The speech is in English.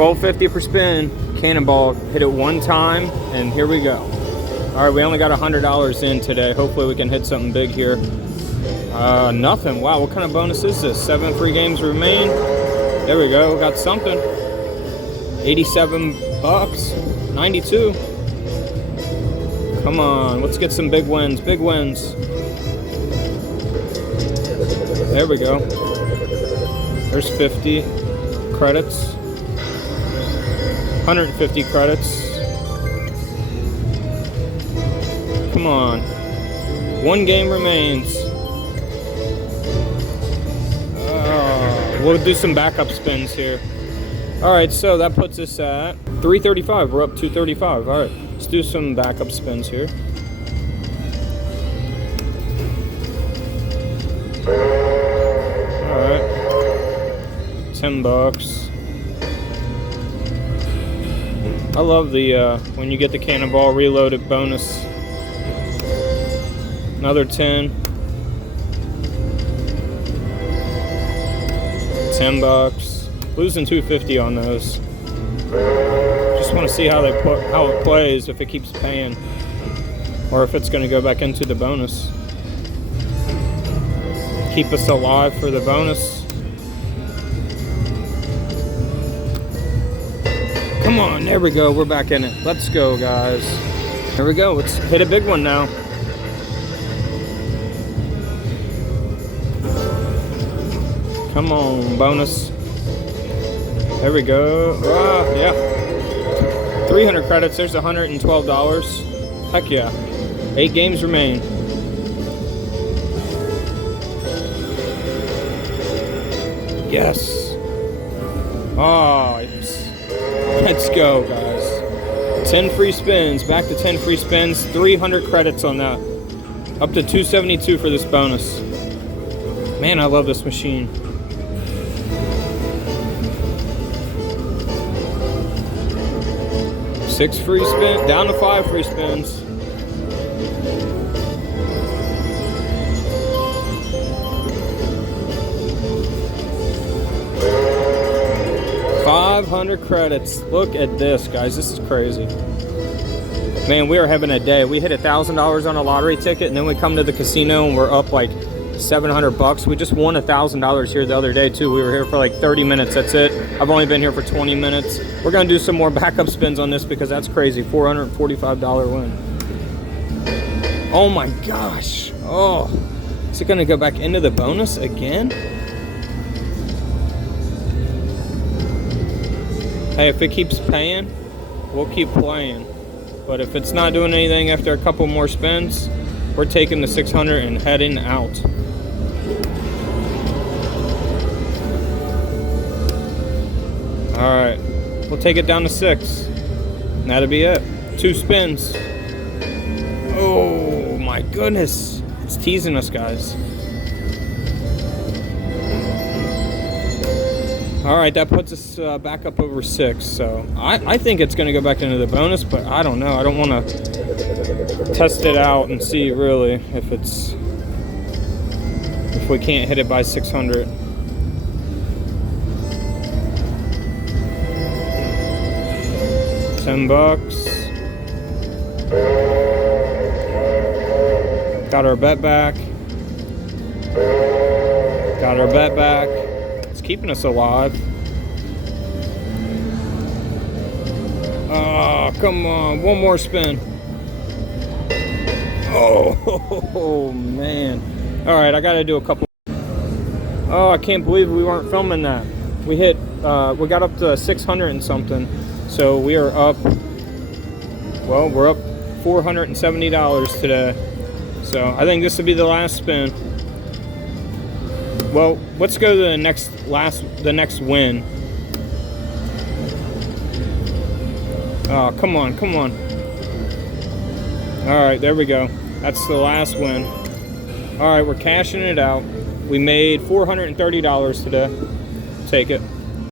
$12.50 per spin. Cannonball, hit it one time, and here we go. All right, we only got $100 in today. Hopefully we can hit something big here. Nothing. Wow, what kind of bonus is this? 7 free games remain. There we go, got something. 87 bucks, 92. Come on, let's get some big wins, big wins. There we go. There's 50 credits. 150 credits. Come on. One game remains. We'll do some backup spins here. All right, so that puts us at 335. We're up 235. All right, let's do some backup spins here. All right, 10 bucks. I love the when you get the Cannonball Reloaded bonus. Another 10. 10 bucks. Losing 250 on those. Just want to see how it plays, if it keeps paying, or if it's going to go back into the bonus. Keep us alive for the bonus. Come on, there we go. We're back in it. Let's go, guys. There we go. Let's hit a big one now. Come on, bonus. There we go. Yeah. 300 credits. There's $112. Heck yeah. 8 games remain. Yes. Oh, yes. Let's go, guys. 10 free spins. Back to 10 free spins. 300 credits on that. Up to 272 for this bonus. Man, I love this machine. 6 free spins, down to 5 free spins. $500 credits. Look at this, guys. This is crazy. Man, we are having a day. We hit $1,000 on a lottery ticket, and then we come to the casino and we're up like 700 bucks. We just won $1,000 here the other day too. We were here for like 30 minutes. That's it. I've only been here for 20 minutes. We're gonna do some more backup spins on this because that's crazy. $445 win. Oh my gosh. Oh, is it gonna go back into the bonus again? Hey, if it keeps paying, we'll keep playing. But if it's not doing anything after a couple more spins, we're taking the 600 and heading out. All right, we'll take it down to 6. And that'll be it. 2 spins. Oh my goodness. It's teasing us, guys. All right, that puts us back up over 6. So I think it's gonna go back into the bonus, but I don't know. I don't wanna test it out and see really if we can't hit it by 600. $10. Got our bet back. Got our bet back. It's keeping us alive. Oh, come on. One more spin. Oh, man. All right, I got to do a couple. Oh, I can't believe we weren't filming that. We got up to 600 and something. So we are up, well, we're up $470 today. So I think this will be the last spin. Well, let's go to the next win. Oh, come on, come on. All right, there we go. That's the last win. All right, we're cashing it out. We made $430 today. Take it.